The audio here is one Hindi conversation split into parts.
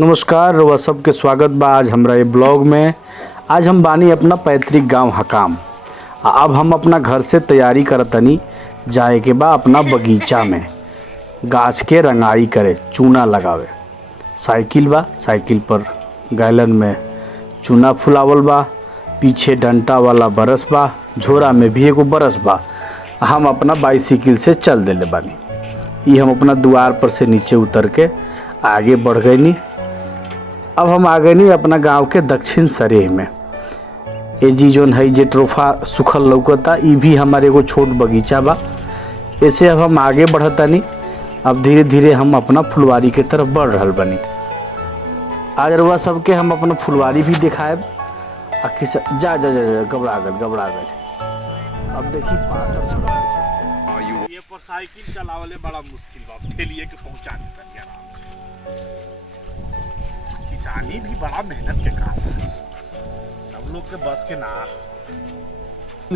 नमस्कार रउआ सबके स्वागत बा आज हमरा ये ब्लॉग में। आज हम बानी अपना पैतृक गांव हकाम। अब हम अपना घर से तैयारी करतनी जाए के बा अपना बगीचा में गाछ के रंगाई करे, चूना लगावे। साइकिल बा, साइकिल पर गैलन में चूना फुलावल बा, पीछे डंटा वाला बरस बा, झोरा में भी एगो बरस बा। हम अपना बाइसिकल से चल देले बानी। ये हम अपना द्वार पर से नीचे उतर के आगे बढ़ गईनी। अब हम आ गए नहीं अपना गांव के दक्षिण सरेह में। ए जी जोन है जे ट्रोफा सुखल लौकता, ई भी हमारे एगो छोट बगीचा बा। ऐसे अब हम आगे बढ़ता नहीं। अब धीरे धीरे हम अपना फुलवारी के तरफ बढ़ रहल बनी। आज रउआ सबके हम अपना फुलवारी भी दिखाएब। जा जा जा जा घबरा गल। अब देखी पातर सड़क पे चलते। ये पर साइकिल चलावले बड़ा मुश्किल बा, ठेलिए के पहुंचा देता आराम से। किसानी भी बड़ा मेहनत के काम है, सब लोग के बस के ना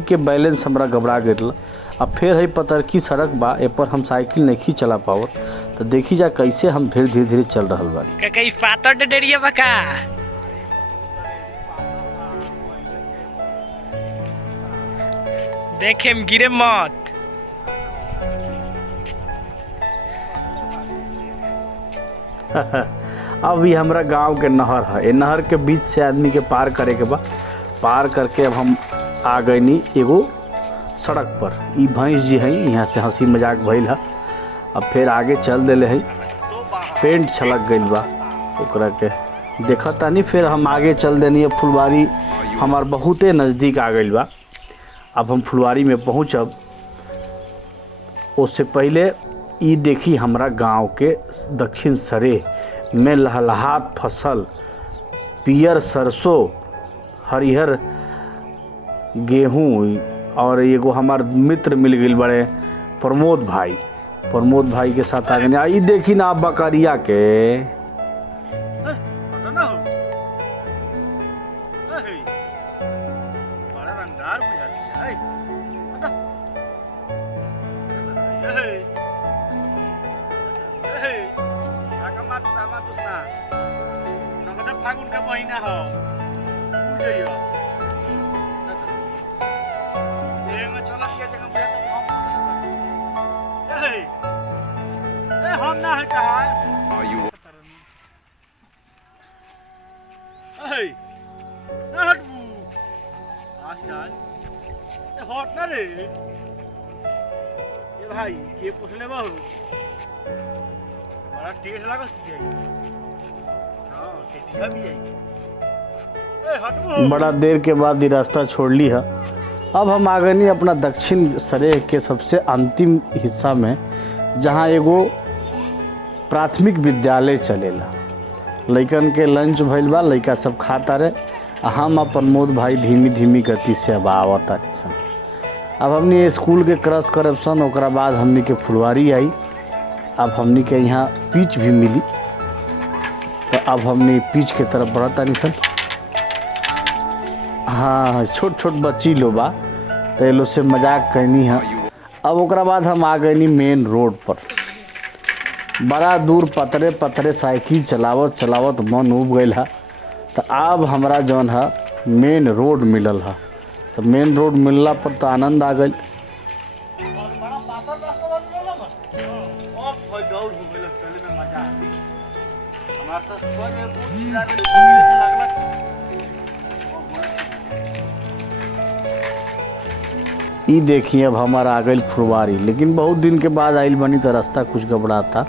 के बैलेंस हमरा घबरा गया। अब फिर है पतर की सड़क बा, ए पर हम साइकिल नहीं चला पावत। तो देखी जा कैसे हम फिर धीरे धीरे चल रहल बानी। कई पातर डरिया बका देखे गिरे मत। अब ये हमरा गांव के नहर है। ये नहर के बीच से आदमी के पार करे के बा। पार करके अब हम आ गए नी एगो सड़क पर। ई भैंस जी है, यहाँ से हंसी मजाक भइल है। अब फिर आगे चल देले है, पेंट छलक गइल बा ओकरा के देखा तानी। फिर हम आगे चल देनी। फुलवारी हमार बहुते नज़दीक आ गइल बा। अब हम फुलवारी में पहुँचब। उससे पहले ई देखी हमरा गांव के दक्षिण सरेह में लहलहात फसल, पियर सरसों, हरिहर गेहूँ। और एगो हमार मित्र मिल गए बड़े प्रमोद भाई के साथ आ गए। ई देखी ना बकरिया के फागुन का महीना हो बुझियो ये में चला के जगह पे हम ना है कहा ना हटबू आजकल हट ना रे ये भाई के पूछले बाहु बड़ा टेस्ट लागत है। बड़ा देर के बाद ये रास्ता छोड़ ली है। अब हम आ गए नहीं अपना दक्षिण सरेह के सबसे अंतिम हिस्सा में, जहाँ एगो प्राथमिक विद्यालय चलेला। लइकन के लंच भइल बा, लइका सब खाता रहे। हम और प्रमोद भाई धीमी धीमी गति से अब आवता सन। अब हमने स्कूल के क्रॉस करब सन, ओकरा बाद हमने के फुलवारी आई। अब हमने के यहाँ पिच भी मिली। तो अब हमने पिच के तरफ बढ़ता नहीं सन। हाँ, छोट छोट बच्ची लो बा, तो ये लो से मजाक कहनी है। अब ओकरा बाद हम आ गए नी मेन रोड पर। बड़ा दूर पतरे पतरे साइकिल चलावत मन उब गई है। तो अब हमरा जौन है मेन रोड मिलल है। तो मेन रोड मिलला पर तो आनंद आ गई। ई देखिए अब हमारा आ गई फुलवारी, लेकिन बहुत दिन के बाद आइल बनी तो रास्ता कुछ गबड़ा था।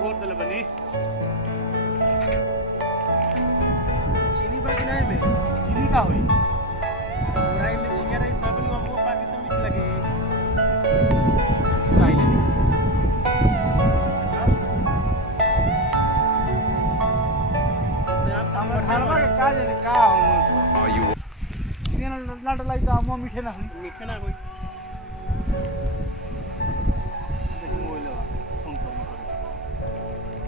घोर दिले बनी चीनी बाकी नहीं में चीनी का होई बुराई में चीनी रही तब नहीं हमको बाकी तो मीठ लगे काई ले तो आप हमर घरवा के का जाने का हो चीनी ना डलाई तो हम मीठे ना होई मीठे ना कोई देखी मोबाइल सुन तो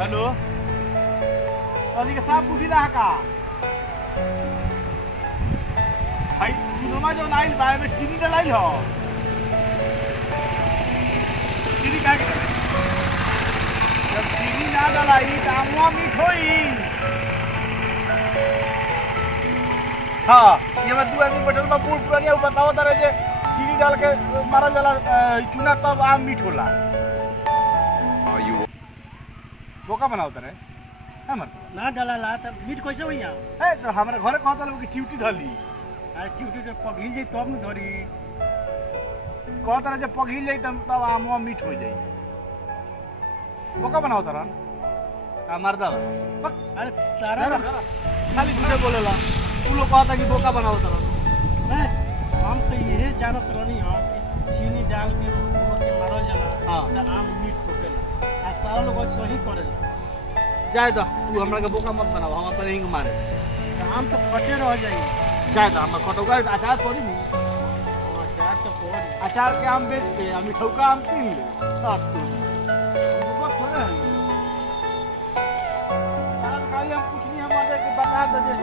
हेलो तोली के साहब बुझी रहा का भाई चीनोमा जो नाइल बाय में चीनी डलाई हो चीनी का के जब चीनी ना डलाई तो आमुआ मीठ होई हाँ ये मैं दू आदमी बटल में पूछ पुरानिया बताओ तारे जे चीनी डाल के मारा जला चूना तब आम मीठ होला बोका बनाओ तारे हमर ना डाला ला तब मीठ कैसे हुई यहाँ ए तो हमारे घरे कहता लोग कि चिवटी धली अरे चिवटी जब पघिल जाई तब न धरी कहता रहे जब पघिल जाई तब आमुआ मीठ हो जाई बोका बनाओ तारा का मर्दा अरे सारा खाली तुझे बोलेला तू लोग कहता कि बोका बनाओ तारा मैं हम तो यही जानत रहनी हम कि चीनी डाल के घोर के मारल जाला हाँ। तो आम मीठ होकेला आ सारा लोग सही करेला जाए तो तू हमरा के बोका मत बनाओ हम अपन हिंग मारे तो आम तो फटे रह जाई जाए तो हम खटौका अचार पड़ी नी अचार तो पड़ी अचार के आम बेच के हम मिठौका आम पी ले तब तू बोका थोड़े हैं खाली हम कुछ नहीं हमारे कि बता दे जे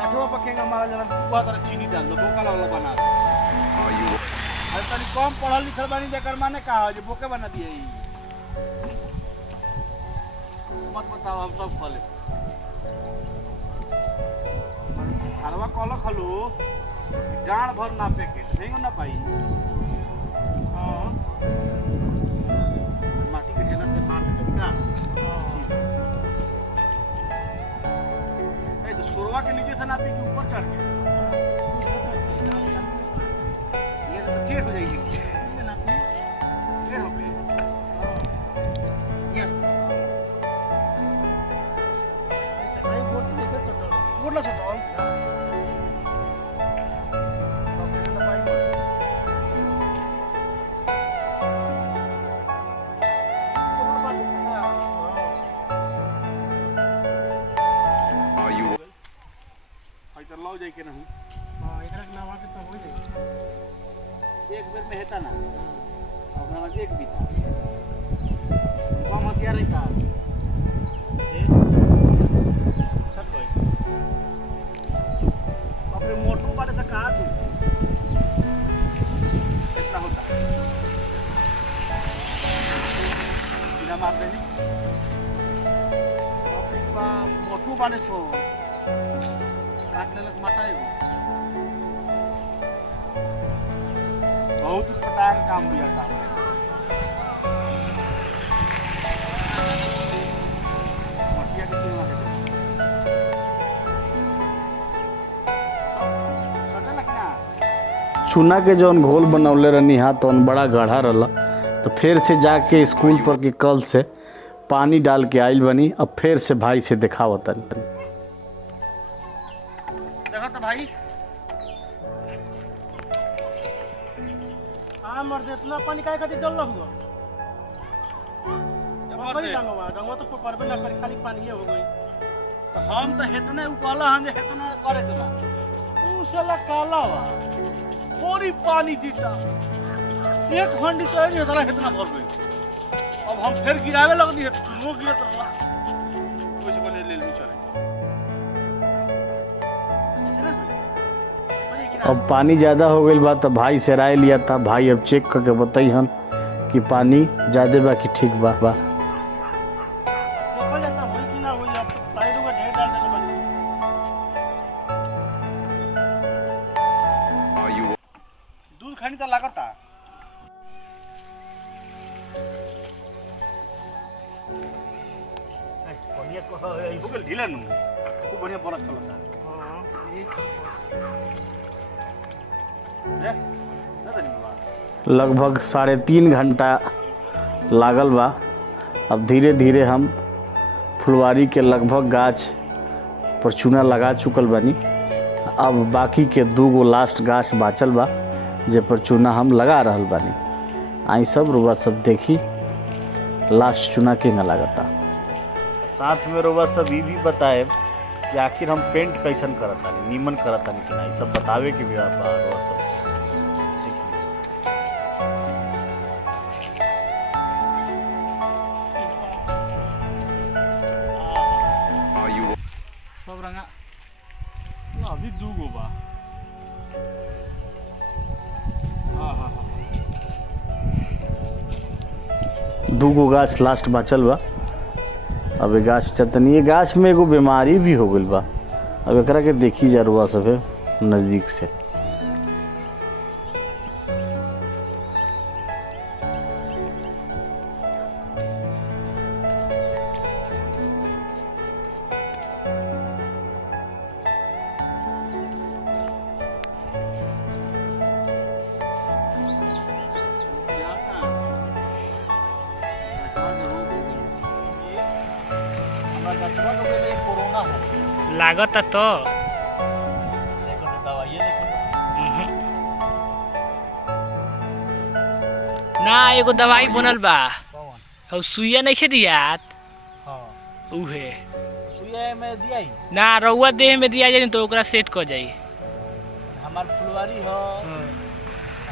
कछवा पकेगा हमारा जरा तू कहता रहे चीनी डाल दो बोका वाला बना दे अरे तनी कम पढ़ल लिखल बानी जेकर माने का हो जे बोके बना दिए ई मत बताओ हम सब खा ले घरवा कल खलो डाँड भर नापे के तो नहीं ना पाई हाँ माटी के ढेला से मार के डाल ए तो सोरवा के नीचे से नापी के ऊपर चढ़ के ये तो टेढ़ हो जाएगी टेढ़ हो गई यस गोडला सटॉल लाओ जाए के नहीं हाँ इधर के नवा के तो हो जाई एक बेर में हेता ना और हमरा लगे एक बीता कम हसिया रे का सब कोई अपने मोटू वाले से कहा तू कितना होता बिना मार देनी अपने का मोटू वाले सो काटने लग मटा है बहुत पटांग काम भी आता है मटिया के चूना है सटल ना चूना के जौन घोल बनौले रहनी हा तौन बड़ा गाढ़ा रहला तो फिर से जाके स्कूल पर के कल से पानी डाल के आइल बनी अब फिर से भाई से दिखावतन देखो तो भाई हाँ मर्द इतना पानी काहे खातिर डल हुआ कोई डंगवा डंगवा तो करबे ना करी खाली पानी हो गई तो हम तो हेतने उ कहला हम जे हेतना करे के बा उ साला काला बा पूरी पानी दीता एक हंडी चढ़ी है साला हेतना भर गई अब हम फिर गिरावे लगनी है नो गिरत रहला ओइसे कोने ले ले चले अब पानी ज़्यादा हो गई बा तो भाई से राय लिया था भाई अब चेक करके बताई हन कि पानी ज़्यादा बा कि ठीक बा देखो जाता होई कि ना होई अब तो पानी का ढेर डाल देले बनी दूध खानी तो लागता हो गेल ढीला नु खूब बढ़िया बरस चलता हाँ ये रे ना तनी बाबा लगभग 3.5 घंटा लागल बा। अब धीरे धीरे हम फुलवारी के लगभग गाछ पर चूना लगा चुकल बानी। अब बाकी के 2 गो लास्ट गाछ बाचल बा जे पर चूना हम लगा रहल बानी। आई सब रुआ सब देखी लास्ट चूना के ना लगता। साथ में रुआ सब ये भी बताए कि आखिर हम पेंट कैसन करतानी, नीमन करतानी कि नहीं, सब बतावे के भी बा रुआ सब। सब रंगा अभी 2 गो बा। हाँ हाँ हाँ 2 गो गाछ लास्ट बाचल बा। अब ये गाछ चतनी, ये गाछ में एगो बीमारी भी हो गई बा। अब एकरा के देखी जा रुआ सब नज़दीक से। गछवा के में कोरोना हो लागत तो देखो तो दवाई देखो ना एगो दवाई बनल बा कौन और सुइया नहीं खे दियात हां उहे सुइया में दियाई ना रउआ देह में दिया जाए तो ओकरा सेट कर जाई। हमार फुलवारी हो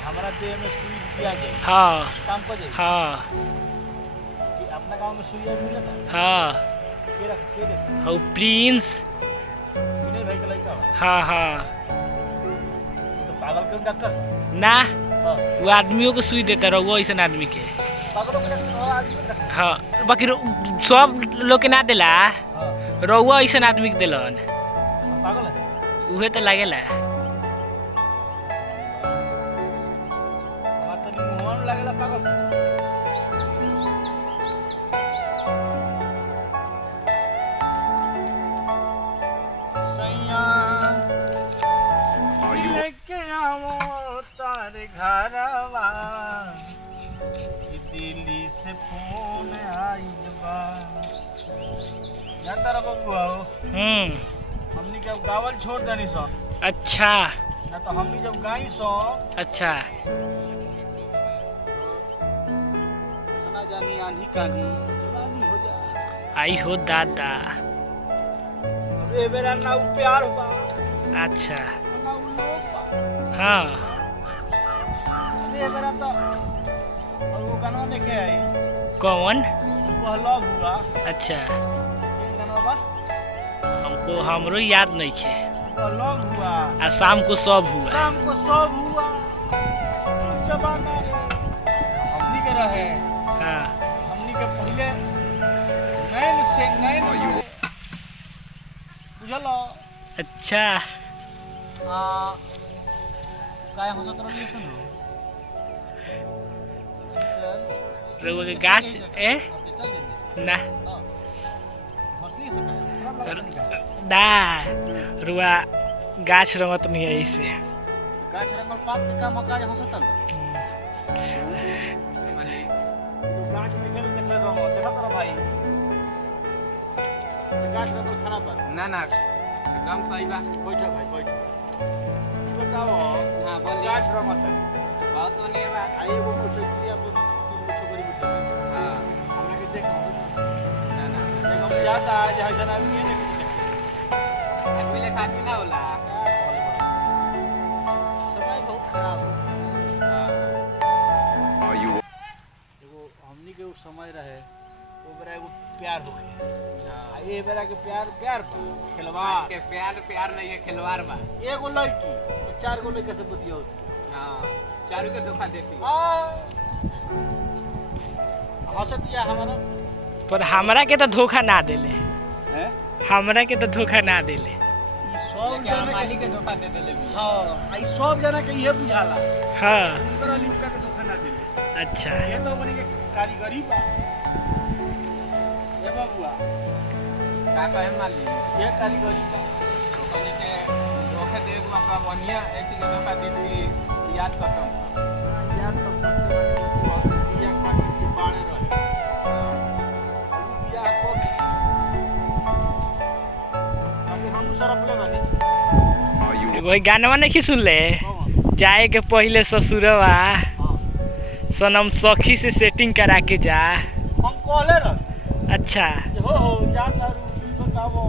हमारा देह में सुई दिया जाए हाँ काम कर जाए हाँ कि अपना गांव में सुइया मिलता हाँ के रख के दे और प्रिंस विनय भाई का लड़का बा। हाँ हाँ तो पागल क्यों डॉक्टर ना हां वो आदमियों को सुई देता रहुआ ऐसा आदमी के। पागलों के डॉक्टर हो आदमी डॉक्टर हाँ बाकी सब लोग के ना दिला हां रहुआ ऐसा आदमी के दिलन पागल है उहे तो लागेला। हमार तो मुंहवा में लागेला पागल सैया लेके आओ तारे घरवा कि दिल्ली से फोन आइल बा जानता रहो बबुआ हमनी के गावल छोड़ देनी सो अच्छा ना तो हमनी जब गाई सो अच्छा ना जानी आंधी कांधी जवानी हो जा आई हो दादा। अब ए बेरा ना उ प्यार बा अच्छा ना उ लोग बा हाँ अब ए बेरा तो और वो गाना देखे आई कौन सुबह लव हुआ अच्छा ये गाना बा हमको हमरो याद नहीं खे। सुबह लव हुआ आ शाम को सब हुआ। शाम को सब हुआ चुप जबाना रे हमनी के रहे हाँ हमनी के पहले नैन से नैन रहे। बुझलो अच्छा काय हंसत रही सुनो रउआ के गाछ ए ना हंसली से काय ना रुआ गाछ रंगत नहीं है इसे। गाछ रंगल पाप के काम काज हंसतल गाछ में गेल देखले रहो देखत रहो भाई गाछ रंगल खराब बा ना ना एकदम सही बा। बैठो भाई बैठो बताओ हाँ बोल गाछ रंगत बहुत बढ़िया बा। आई एगो मुझे किया तो 3 गो छोकरी बैठे हाँ हमरा के देख ना ना जब हम जाता जहां जना के देख आदमी ले खाती ना होला। समय बहुत खराब हो हाँ एगो हमनी के समय रहे ओ बेरा एगो प्यार होखे आ ए बेरा के प्यार बा खिलवाड़ के प्यार प्यार नहीं है खिलवाड़ बा। एगो लड़की 4 गो लड़का से बतियावती हाँ चारू के धोखा देती आ हंसतिया हमारा पर हमरा के तो धोखा ना देले। हैं हमरा के तो धोखा ना देले। ई सब लेकिन जना मालिक के के धोखा दे देले भी। हां आई सब जना के ये बुझाला हाँ उनकर लिखा के धोखा ना देले अच्छा ये तो बनी के कारीगरी बा ये बाबुआ का कहे माली ये कारीगरी का तो कनी के धोखे दे को आपका बनिया एक चीज धोखा दे दी याद करता हूं याद तो करते बानी बिया काट के बाणे रहे अभी बिया को अभी हम सरपले बानी एगो गानवा नहीं सुनले जाए के पहले ससुरवा सनम सखी से सेटिंग करा के जा। हम कहले रह अच्छा हो जा दारू बताओ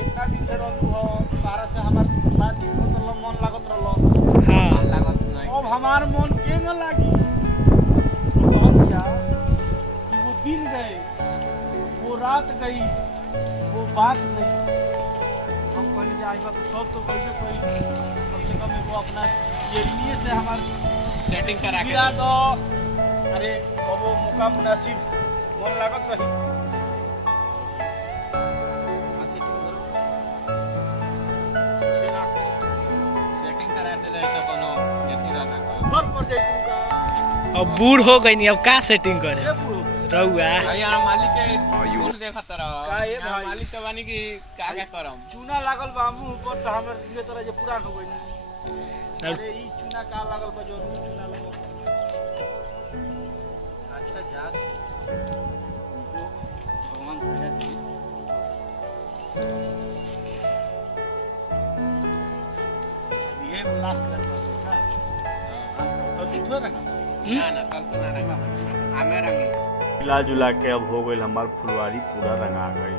इतना दिन से रहलू हो तारा से हमार बात होत रह मन लागत रहलो हाँ लागत नहीं अब हमार मन के न लागी कौन या कि वो दिन गए वो रात गई वो बात गई हम कहली जे आज बात सब तो कैसे कोई कम से कम एगो अपना एरिया से हमार सेटिंग करा के गिरा दो अरे वो मौका मुनासिब मन लागत रही सेटिंग करा दे रहे तो कोनो यथी रहना घर पर जाई तुमका अब बूढ़ हो गई नहीं अब का सेटिंग करे ये बुढ़ो गए। रहुआ भाई यार मालिक के बोल देखत रहो का ये भाई? मालिक के बानी की का करम चूना लागल बा मुंह पर त हमर धीरे तरह जे पूरा हो गई अरे ई चूना का लागल बा जो रूह चूना लागल अच्छा जास उनको भगवान से है ये लास्ट कर ना तो दूठो रंगा ना ना कल को ना रंगा हमें रंगी मिला जुला के अब हो गई हमार फुलवारी पूरा रंगा गई।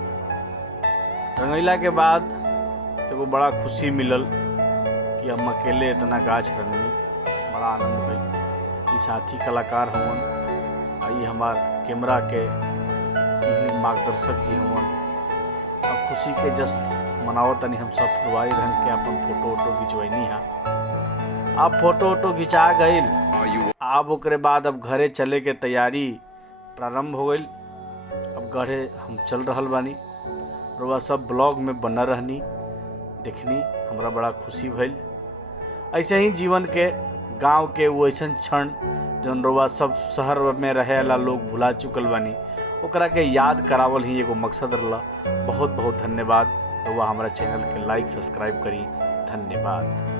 रंगैला के बाद एगो बड़ा खुशी मिलल कि हम अकेले इतना गाछ रंगनी, बड़ा आनंद भइल। ई साथी कलाकार हवन, ई हमार कैमरा के मार्गदर्शक जी हवन। अब खुशी के जश्न मनावत तनी हम सब फुलवारी रंग के अपन फोटो वोटो खिंचवैनी हा। अब फोटो वोटो खिंचा गईल, अब ओकरे बाद अब घरे चले के तैयारी प्रारंभ हो गई। अब घरे हम चल रहल बानी, रउआ सब ब्लॉग में बना रहनी, देखनी, हमरा बड़ा खुशी भइल। ऐसे ही जीवन के गांव के वो ऐसन क्षण जौन रउआ सब शहर में रहे वाला लोग भुला चुकल बानी, ओकरा के याद करावल ही एगो मकसद रहला। बहुत बहुत धन्यवाद। रउआ हमारा चैनल के लाइक सब्सक्राइब करी। धन्यवाद।